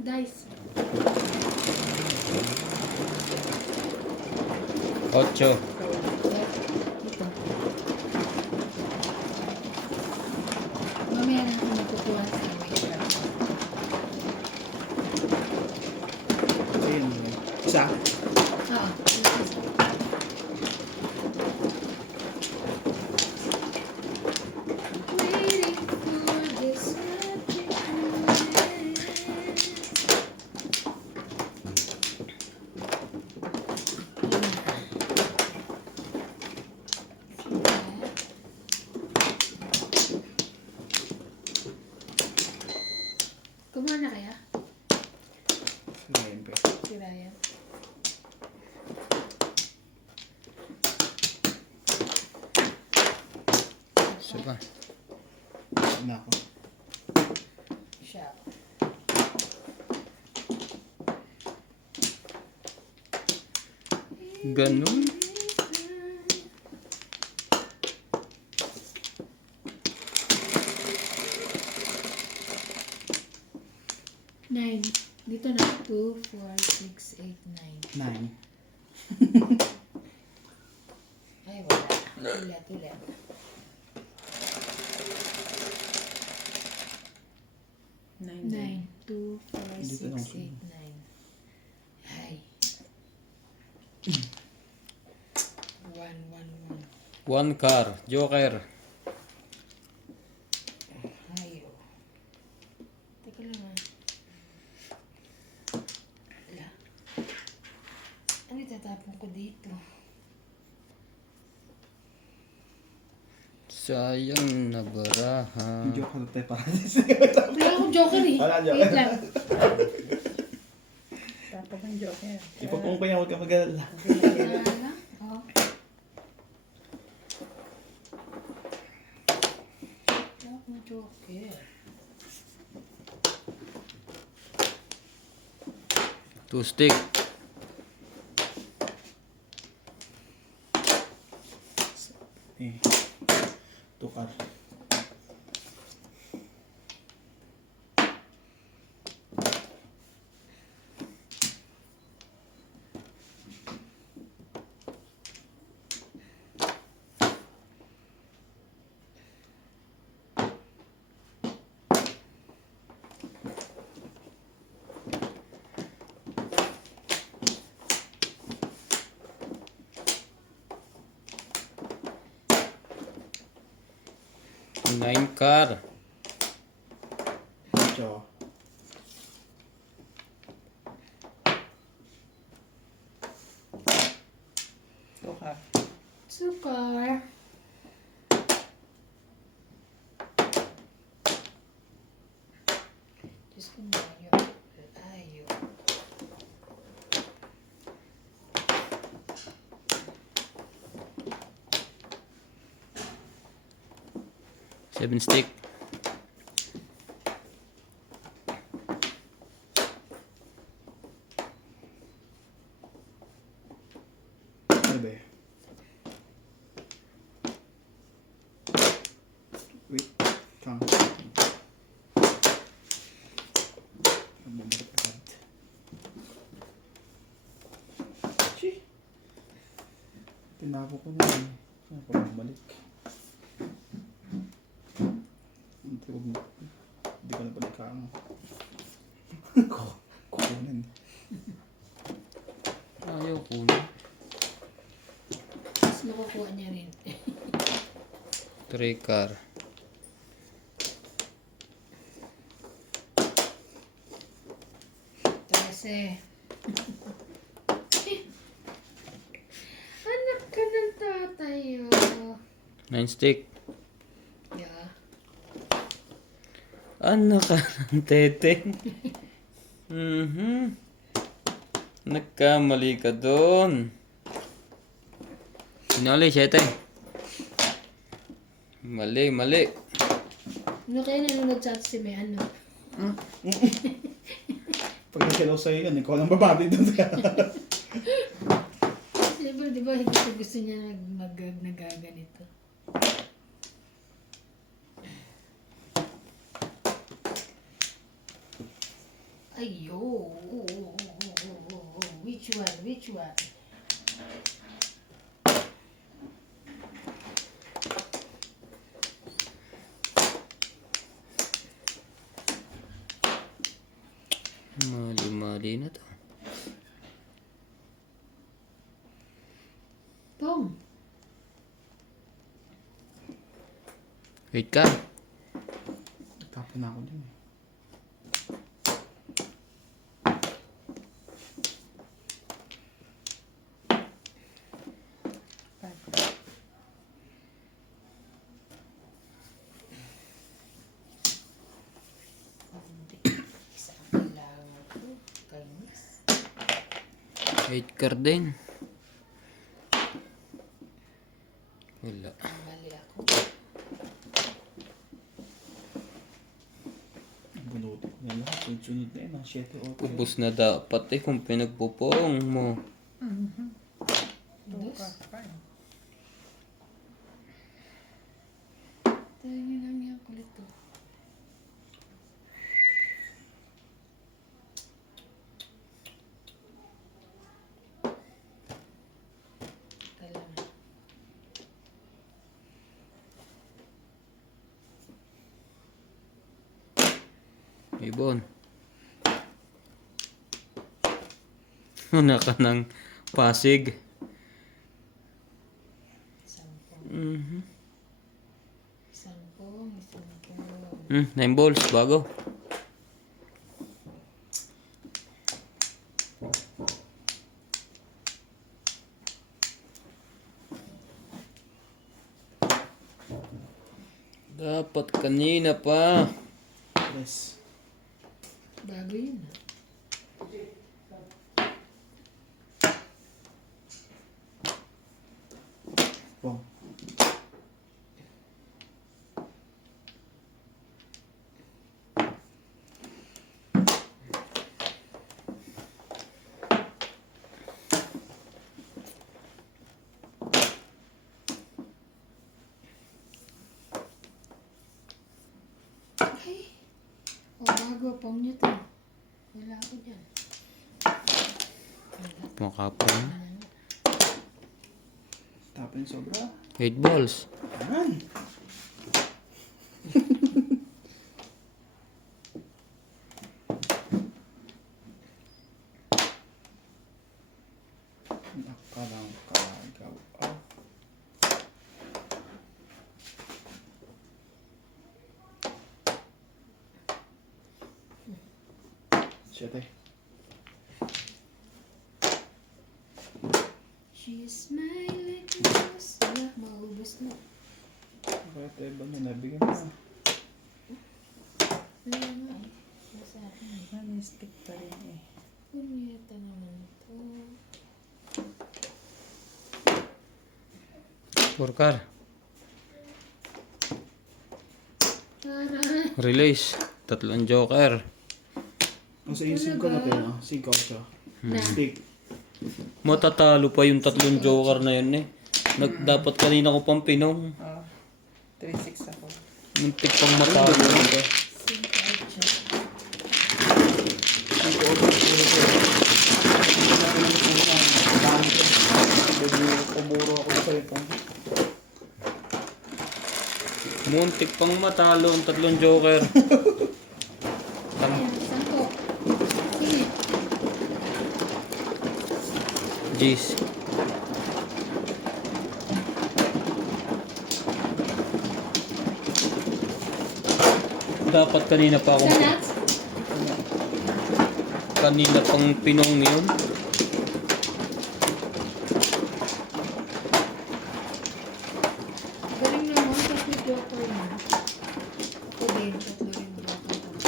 Dice. 8. Ito. Mamaya na ako magkukuha sa makeup. Ayun. Isa. Oo. Waiting for this magic moment. Kumuha na kaya? Siyempre. Si Ryan. Isa pa. Na ako. Siya. Ganun. Nine. Dito na. 2, 4, 6, 8, 9. 9. Ay, wala. Ulit, ulit. 9, 2, 4, Dito lang 6, 8, 9. Ay. 1, 1, 1. 1 car. Joker. Ayo. Teka lang ah. Wala. Ano itatapon ko dito? Sayang na baraha. Joke ko tayo para Wala akong joker eh. Wala, joker. Wait lang. Tapos ang joker. Ipapong ko yan, huwag ka mag-alala. Wala. Oh. Wala akong joker. 2 stick. Eh. Tukar. Nine car. 8. Tukar. Sukar. Diyos ko mayo. Ayo. Seven stick. Ano ba eh? Wait. Tama. Bumalik agad. Chi! Tinapo ko na eh. Ano pa bumalik? Hindi ko na balik ka mo. Kukunin. Ayaw ko na. Tapos nakukuha niya rin. 3 car. Trese. Anak ka ng tatay, oh. 9 stick. Yeah. Ano ka ng tete? Nagkamali ka doon. Sinali, 7. Mali, mali. Ano kaya nanonood sa atin si May ano? Pag nasilaw sa'yo yan, ikaw lang babati doon ka. Siyempre, di ba, gusto niya nagaganito. Ayo. Which one? Which one? Mali-mali na to. Pong. Wait ka. Tapon na ako dyan eh. Isang kailangan ko. Kainis. Wait ka din. Wala. Mali ako. Bunutin ko na lahat. Sunod na yun. 7 o 8. Ubus na dapat eh kung pinagpupong mo. Tuka pa eh. Tayo nyo lang yung kulit ko. Kailangan. Ibon. Una ka ng Pasig. Sampung. Mhm. Sampung. 9 balls, bago. Dapat kanina pa. Yes. Bago yun. Pong. Ay. O bago. Pong nyo to. Wala ako dyan. Wala. Mukha pa. Tapon yung sobra. 8 balls. Yan. Nakalang kagaw. Oh. Siyete. She's my little rose. Wala, maubos na. Kaya tayo ba na nabigyan mo na? Wala nga eh. Wala sa akin eh. Ano stick pa rin eh. Punyeta naman ito. Purkar. Aray. Release. 3 joker. Ang sa isip ko na tayo, 5 siya. Na. Stick. Matatalo pa yung 3 joker na yun eh. Dapat kanina ko pang pinong. 3-6 ako. Muntik pang matalo. Cinco ocho. Kumuro ako sa ipong. Muntik pang matalo ang 3 joker. Ayan, sampo. Sige. Jeez. Dapat kanina pa ako. Sa nuts? Kanina pang pinong yun. Galing naman, tatlo joker na. Ako din, tatlo rin joker ko.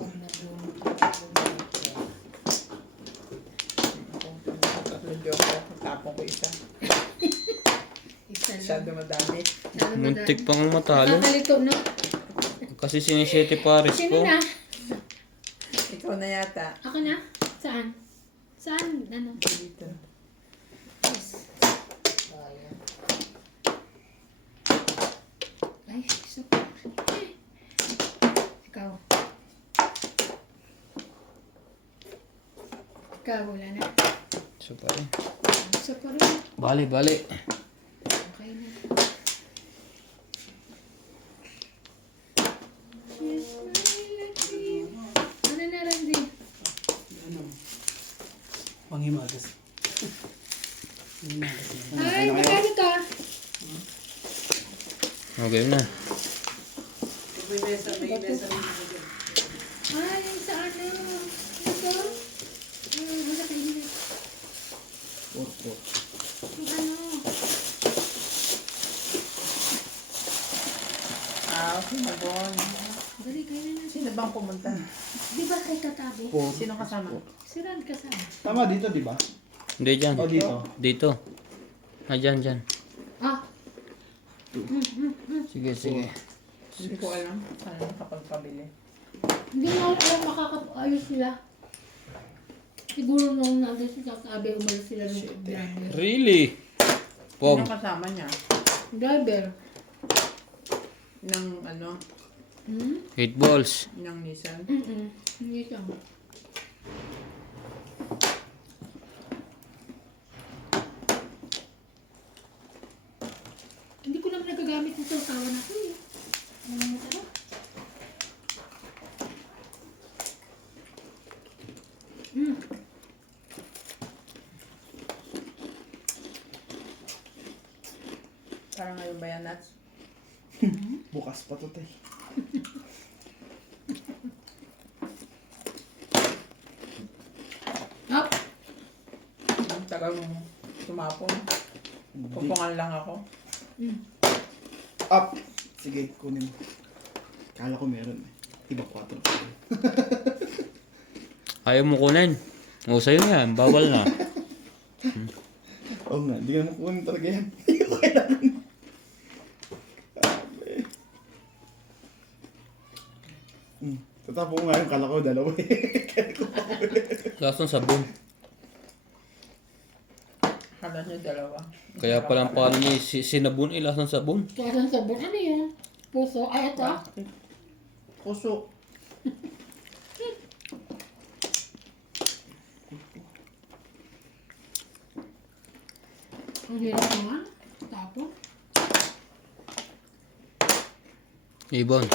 Pag nag-room, tatlo joker. Tatlong joke ako. Tapon ko isa. Isa Masyado lang. madami. Muntik pang matalo. Nakakalito, no? Kasi sinisete pares Sino ko. na? Ikaw na yata. Ako na? Saan? Saan? Ano? Dito. Yes. Ay, isa pa. Ikaw. Ikaw, wala na. Isa pa rin. Isa pa rin. Bali, bali. Okay na. Yes, my lucky. Ano na, Randy? Panghimagas. Ay, magkano ka? Okay na. Ay, yung sa ano? Ito? Wala kayo yun. Porto. Yung ano? Sinabon. Dali, kayo na natin. Sino bang pumunta? Di ba kay katabi? Sino kasama? Si Ran kasama. Tama dito, di ba? Hindi dyan. O dito. Dito. Ah, dyan, dyan. Ah, Sige, sige. Hindi ko alam. Saan nakapagpabili? hindi mo alam makakaayos sila. Siguro nung nandun si katabi, umalis sila ng driver. Really? Pom. Sino kasama niya? Driver. Ng ano? 8 balls. Ng Nissan? Hindi ka. Hindi ko naman nagagamit ito sa kawan ako eh. Ano mo ito? Parang ngayon ba yan, Nats? Bukas pa to, tay. Up! Ang tagal mo tumapon. Pupungan lang ako. Up! Sige, kunin mo. Kala ko meron eh. Iba 4. Ayaw mo kunin. O, sa'yo na yan. Bawal na. Oo nga, hindi ka naman kunin talaga yan. Hindi ko kailangan. Tatapo ko nga yung kala ko, dalawa eh. Lasang sabon. Kala niyo dalawa. Kaya palang paano niya sinabon eh. Lasang sabon. Kaya saan sabon? Ano yan? Puso? Ay, ito? Puso. Ang hirap naman. Tapos? Ibon.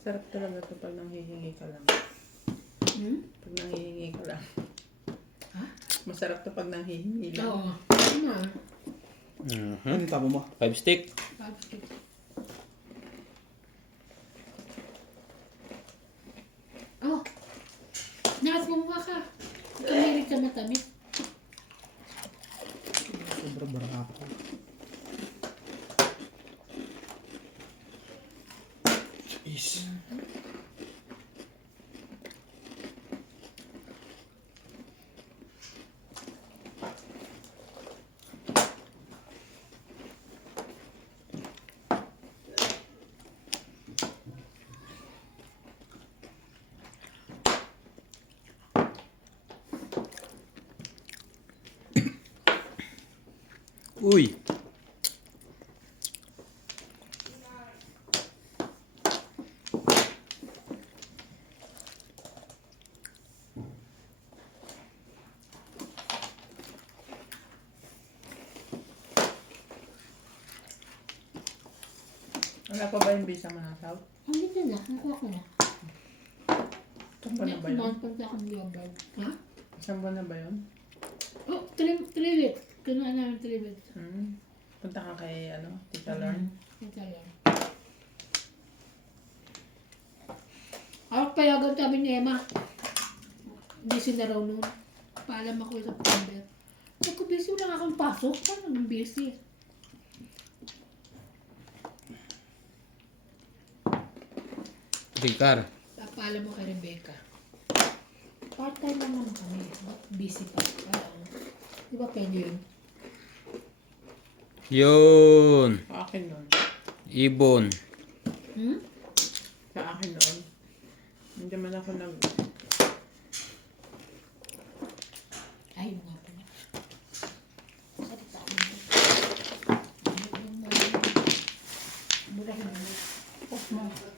Sarap talaga ito pag nanghihingi ka lang. Pag nanghihingi ka lang. Ha? Masarap to pag nanghihingi lang. Oo. Ano? Ano yung tabo mo? 5 stick. Plastic. Oh! Nakas mo ka. Kumilig ka matamis. Sobra barako. Jeez. Uy! Wala pa ba yung visa mo na, South? Ang ganda na. Nakuha ko na. Isang buwan na ba Next yun? month, punta akong Leonberg. Ha? Isang buwan na ba yun? Oh, 3 weeks. Kinuha namin 3 weeks. Punta ka kay, ano, Tita Lorne. Ito yan. Ako payagan kami ni Emma. Busy na raw noon. Paalam ako sa September. Sabi ko, busy lang akong pasok. Paano nang busy? Ricar. Papaalam mo kay Rebecca. Part-time lang naman kami. Ba't busy pa? Parang, di ba pwede yun? Yun. Akin nun. Ibon. Hmm? Sa akin noon. Hindi man ako Ay, nga pala. Salita ko na. Mura mo.